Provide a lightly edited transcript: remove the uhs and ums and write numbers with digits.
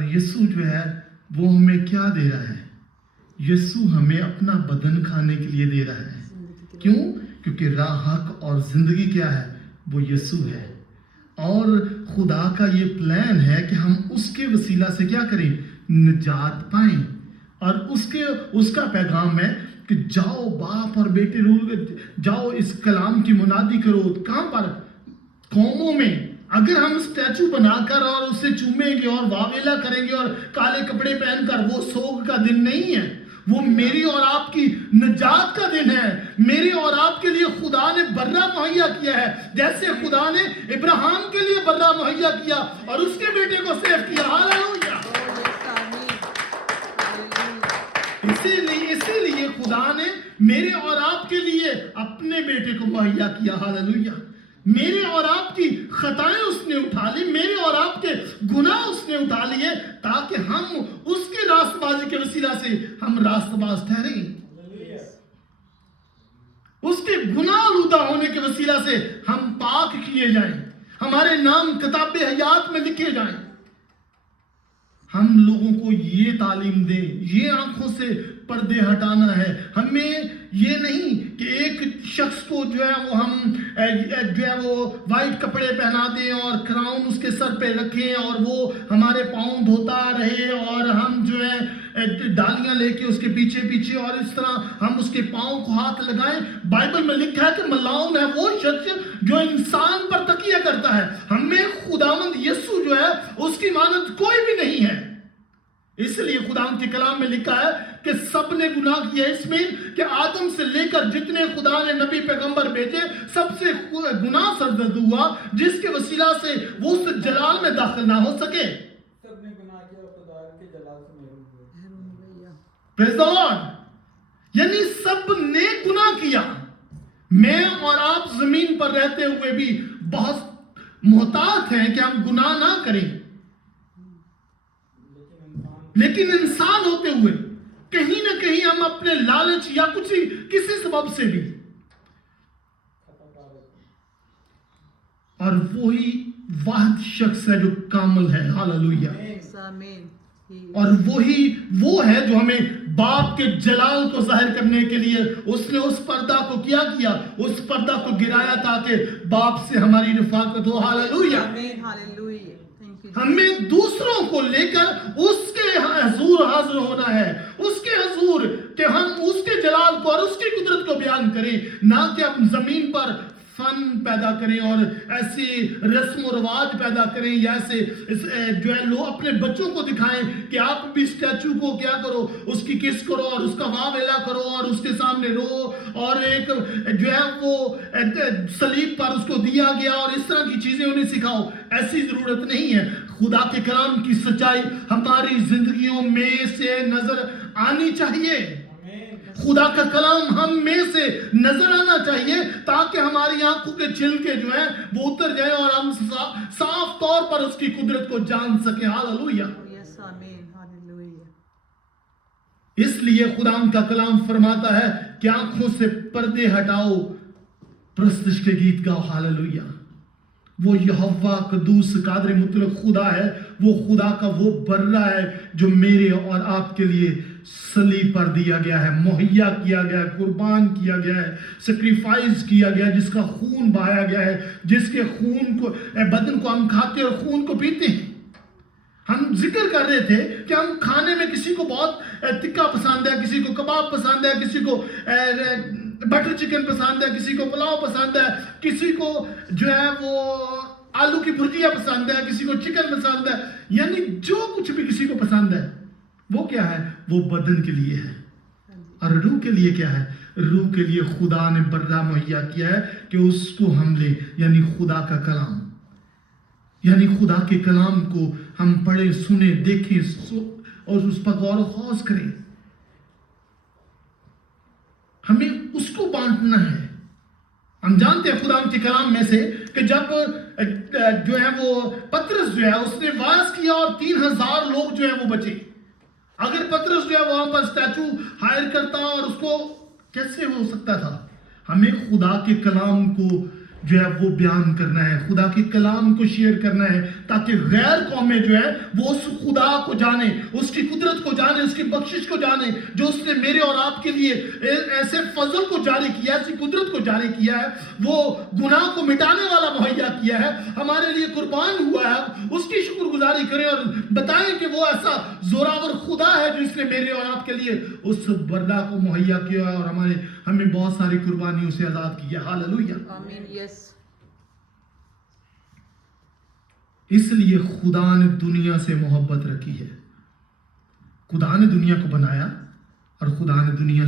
اور یسوع جو ہے وہ ہمیں کیا دے رہا ہے؟ یسوع ہمیں اپنا بدن کھانے کے لیے دے رہا ہے. کیوں؟ کیونکہ راہ، حق اور زندگی کیا ہے؟ وہ یسوع ہے. اور خدا کا یہ پلان ہے کہ ہم اس کے وسیلہ سے کیا کریں؟ نجات پائیں. اور اس کا پیغام ہے کہ جاؤ باپ اور بیٹے رول، جاؤ اس کلام کی منادی کرو. کہاں پر؟ قوموں میں. اگر ہم اسٹیچو بنا کر اور اسے چومیں گے اور واویلا کریں گے اور کالے کپڑے پہن کر، وہ سوگ کا دن نہیں ہے. وہ میری اور آپ کی نجات کا دن ہے. میری اور آپ کے لیے خدا نے برہ مہیا کیا ہے، جیسے خدا نے ابراہیم کے لیے برہ مہیا کیا اور اس کے بیٹے کو سیو کیا. ہاللویا. اسی لیے خدا نے میرے اور آپ کے لیے اپنے بیٹے کو مہیا کیا. ہاللویا. میرے اور آپ کی خطائیں اس نے اٹھا لی، میرے اور آپ کے گناہ اس نے اٹھا لیے، تاکہ ہم اس کے راست بازی کے وسیلہ سے ہم راست باز ٹھہریں. اس کے گناہ آلودہ ہونے کے وسیلہ سے ہم پاک کیے جائیں، ہمارے نام کتاب حیات میں لکھے جائیں. ہم لوگوں کو یہ تعلیم دیں، یہ آنکھوں سے پردے ہٹانا ہے. ہمیں یہ نہیں کہ ایک شخص کو جو ہے وہ وائٹ کپڑے پہنا دیں اور کراؤن اس کے سر پہ رکھیں اور وہ ہمارے پاؤں دھوتا رہے اور ہم جو ہے ڈالیاں لے کے اس کے پیچھے پیچھے اور اس طرح ہم اس کے پاؤں کو ہاتھ لگائیں. بائبل میں لکھا ہے کہ ملعون ہے وہ شخص جو انسان پر تکیہ کرتا ہے. ہمیں خداوند یسوع جو ہے اس کی مانند کوئی بھی نہیں ہے. اس لیے خداوند کے کلام میں لکھا ہے کہ سب نے گناہ کیا. اس میں کہ آدم سے لے کر جتنے خدا نے نبی پیغمبر بھیجے سب سے گناہ سرزد ہوا، جس کے وسیلہ سے وہ اس جلال میں داخل نہ ہو سکے. سب نے گناہ کیا اور خدا کے جلال سے محروم ہوئے. پریز دی لارڈ. یعنی سب نے گناہ کیا. میں اور آپ زمین پر رہتے ہوئے بھی بہت محتاط ہیں کہ ہم گناہ نہ کریں، لیکن انسان ہوتے ہوئے کہیں نہ کہیں ہم اپنے لالچ یا کسی سبب سے بھی، اور وہی واحد شخص ہے جو کامل ہے. ہاللویا. اور وہی وہ ہے جو ہمیں باپ کے جلال کو ظاہر کرنے کے لیے اس نے اس پردہ کو کیا اس پردہ کو گرایا تاکہ باپ سے ہماری رفاقت ہو. ہاللویا. ہمیں دوسروں کو لے کر اس کے حضور حاضر ہونا ہے، اس کے حضور کہ ہم اس کے جلال کو اور اس کی قدرت کو بیان کریں، نہ کہ ہم زمین پر فن پیدا کریں اور ایسی رسم و رواج پیدا کریں یا ایسے جو ہے لوگ اپنے بچوں کو دکھائیں کہ آپ بھی اسٹیچو کو کیا کرو، اس کی کس کرو اور اس کا واویلا کرو اور اس کے سامنے رو اور ایک جو ہے وہ صلیب پر اس کو دیا گیا اور اس طرح کی چیزیں انہیں سکھاؤ. ایسی ضرورت نہیں ہے. خدا کے کلام کی سچائی ہماری زندگیوں میں سے نظر آنی چاہیے. خدا کا کلام ہم میں سے نظر آنا چاہیے تاکہ ہماری آنکھوں کے چھلکے جو ہیں وہ اتر جائیں اور ہم صاف طور پر اس کی قدرت کو جان سکیں. ہاللویا. اس لیے خدا کا کلام فرماتا ہے کہ آنکھوں سے پردے ہٹاؤ، پرستش کے گیت گاؤ. ہاللویا. وہ یہوہ قدوس قادر مطلق خدا ہے. وہ خدا کا وہ برہ ہے جو میرے اور آپ کے لیے صلیب پر دیا گیا ہے، مہیا کیا گیا ہے، قربان کیا گیا ہے، سیکریفائز کیا گیا ہے، جس کا خون بہایا گیا ہے، جس کے خون کو بدن کو ہم کھاتے اور خون کو پیتے ہیں. ہم ذکر کر رہے تھے کہ ہم کھانے میں کسی کو بہت تکا پسند ہے، کسی کو کباب پسند ہے، کسی کو بٹر چکن پسند ہے، کسی کو پلاؤ پسند ہے، کسی کو جو ہے وہ آلو کی بھجیا پسند ہے، کسی کو چکن پسند ہے. یعنی جو کچھ بھی کسی کو پسند ہے وہ کیا ہے؟ وہ بدن کے لیے ہے. اور روح کے لیے کیا ہے؟ روح کے لیے خدا نے برہ مہیا کیا ہے کہ اس کو ہم لیں، یعنی خدا کا کلام، یعنی خدا کے کلام کو ہم پڑھیں، سنیں، دیکھیں اور اس پر غور و خوض کریں. ہمیں اس کو بانٹنا ہے. ہم جانتے ہیں خدا کے کلام میں سے کہ جب جو ہے وہ پترس جو ہے اس نے واعظ کیا اور 3000 لوگ جو ہے وہ بچے. اگر پترس جو ہے وہاں پر اسٹیچو ہائر کرتا اور اس کو کیسے ہو سکتا تھا؟ ہمیں خدا کے کلام کو جو ہے وہ بیان کرنا ہے, خدا کے کلام کو شیئر کرنا ہے, تاکہ غیر قومیں جو ہے وہ اس خدا کو جانے, اس کی قدرت کو جانے, اس کی بخشش کو جانے, جو اس نے میرے اور آپ کے لیے ایسے فضل کو جاری کیا, ایسی قدرت کو جاری کیا ہے, وہ گناہ کو مٹانے والا مہیا کیا ہے, ہمارے لیے قربان ہوا ہے, اس کی شکر گزاری کریں اور بتائیں کہ وہ ایسا زوراور خدا ہے جو اس نے میرے اور آپ کے لیے اس بردا کو مہیا کیا ہے اور ہمیں بہت ساری قربانیوں سے آزاد کیا. ہاللویا. آمین. یس. اس لیے خدا نے دنیا سے محبت رکھی ہے. خدا نے دنیا کو بنایا اور خدا نے دنیا